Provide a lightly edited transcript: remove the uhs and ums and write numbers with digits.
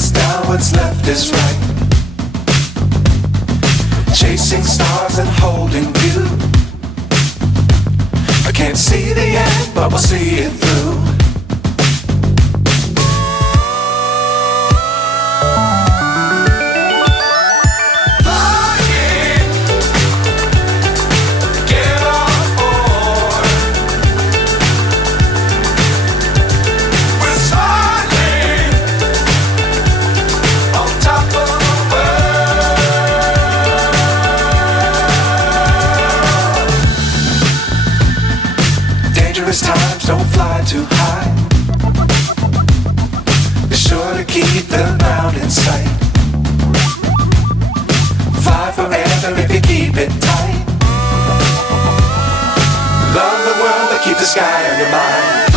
is down, what's left is right. Chasing stars and holding you. I can't see the end, but we'll see it through. Dangerous times, don't fly too high. Be sure to keep the ground in sight. Fly forever if you keep it tight. Love the world, but keep the sky on your mind.